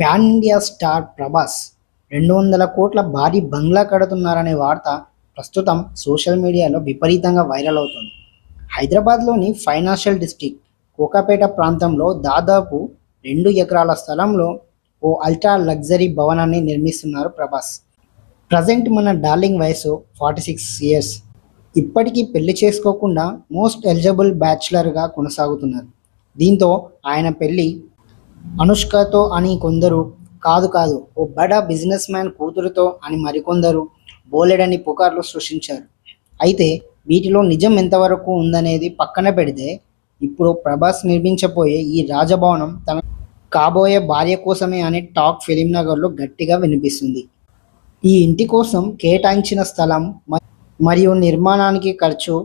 Pan India star Prabhas 200 కోట్ల భారీ బంగ్లా కడుతున్నారనే వార్త ప్రస్తుతం సోషల్ మీడియాలో విపరీతంగా వైరల్ అవుతుంది. హైదరాబాద్లోని ఫైనాన్షియల్ డిస్ట్రిక్ట్ కోకాపేట ప్రాంతంలో దాదాపు 2 ఎకరాల స్థలంలో ఓ అల్ట్రా లగ్జరీ భవనాన్ని నిర్మిస్తున్నారు ప్రభాస్. ప్రజెంట్ మన డార్లింగ్ వయసు 46 ఇయర్స్. ఇప్పటికీ పెళ్లి చేసుకోకుండా మోస్ట్ ఎలిజిబుల్ బ్యాచులర్గా కొనసాగుతున్నారు. దీంతో ఆయన పెళ్లి అనుష్కతో అని కొందరు, కాదు కాదు ఓ బడా బిజినెస్ మ్యాన్ కూతురుతో అని మరికొందరు బోలెడని పుకార్లు సృష్టించారు. అయితే వీటిలో నిజం ఎంతవరకు ఉందనేది పక్కన పెడితే, ఇప్పుడు ప్రభాస్ నిర్మించబోయే ఈ రాజభవనం తన కాబోయే భార్య కోసమే అనే టాక్ ఫిలిం నగర్లో గట్టిగా వినిపిస్తుంది. ఈ ఇంటి కోసం కేటాయించిన స్థలం మరియు నిర్మాణానికి ఖర్చు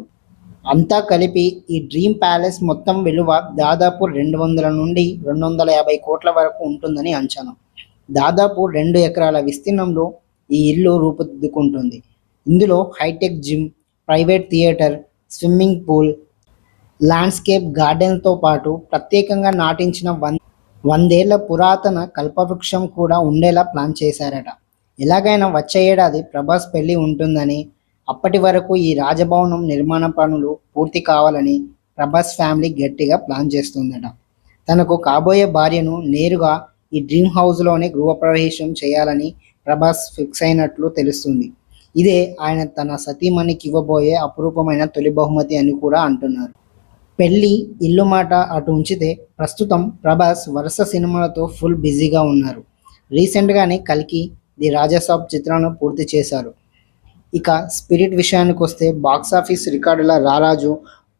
అంతా కలిపి ఈ డ్రీమ్ ప్యాలెస్ మొత్తం విలువ దాదాపు 200 నుండి 250 కోట్ల వరకు ఉంటుందని అంచనా. దాదాపు 2 ఎకరాల విస్తీర్ణంలో ఈ ఇల్లు రూపుదిద్దుకుంటుంది. ఇందులో hitech gym, private theatre, swimming pool, landscape గార్డెన్తో పాటు ప్రత్యేకంగా నాటించిన వందేళ్ల పురాతన కల్పవృక్షం కూడా ఉండేలా ప్లాన్ చేశారట. ఎలాగైనా వచ్చే ఏడాది ప్రభాస్ పెళ్లి ఉంటుందని, అప్పటి వరకు ఈ రాజభవనం నిర్మాణ పనులు పూర్తి కావాలని ప్రభాస్ ఫ్యామిలీ గట్టిగా ప్లాన్ చేస్తుందట. తనకు కాబోయే భార్యను నేరుగా ఈ డ్రీమ్ హౌస్లోనే గృహప్రవేశం చేయాలని ప్రభాస్ ఫిక్స్ అయినట్లు తెలుస్తుంది. ఇదే ఆయన తన సతీమణికి ఇవ్వబోయే అపురూపమైన తొలి బహుమతి అని కూడా అంటున్నారు. పెళ్లి, ఇల్లు మాట అటు ఉంచితే ప్రస్తుతం ప్రభాస్ వరుస సినిమాలతో ఫుల్ బిజీగా ఉన్నారు. రీసెంట్గానే కల్కి, ది రాజాసాబ్ చిత్రాలను పూర్తి చేశారు. ఇక స్పిరిట్ విషయానికి వస్తే బాక్సాఫీస్ రికార్డుల రారాజు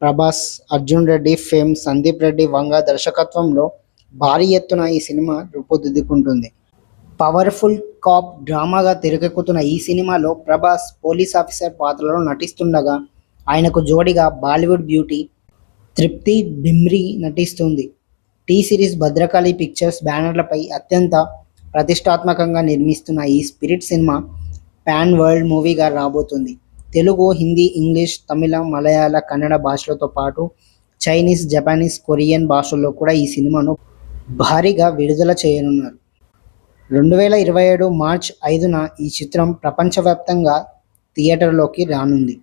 ప్రభాస్, అర్జున్ రెడ్డి ఫేమ్ సందీప్ రెడ్డి వంగ దర్శకత్వంలో భారీ ఎత్తున ఈ సినిమా రూపుదిద్దుకుంటుంది. పవర్ఫుల్ కాప్ డ్రామాగా తెరకెక్కుతున్న ఈ సినిమాలో ప్రభాస్ పోలీస్ ఆఫీసర్ పాత్రలో నటిస్తుండగా, ఆయనకు జోడిగా బాలీవుడ్ బ్యూటీ తృప్తి డిమ్రీ నటిస్తుంది. టీ సిరీస్ భద్రకాళి పిక్చర్స్ బ్యానర్లపై అత్యంత ప్రతిష్టాత్మకంగా నిర్మిస్తున్న ఈ స్పిరిట్ సినిమా పాన్ వరల్డ్ మూవీగా రాబోతుంది. తెలుగు, హిందీ, ఇంగ్లీష్, తమిళ, మలయాళ, కన్నడ భాషలతో పాటు చైనీస్, జపానీస్, కొరియన్ భాషల్లో కూడా ఈ సినిమాను భారీగా విడుదల చేయనున్నారు. 2027 మార్చి 5న ఈ చిత్రం ప్రపంచవ్యాప్తంగా థియేటర్లోకి రానుంది.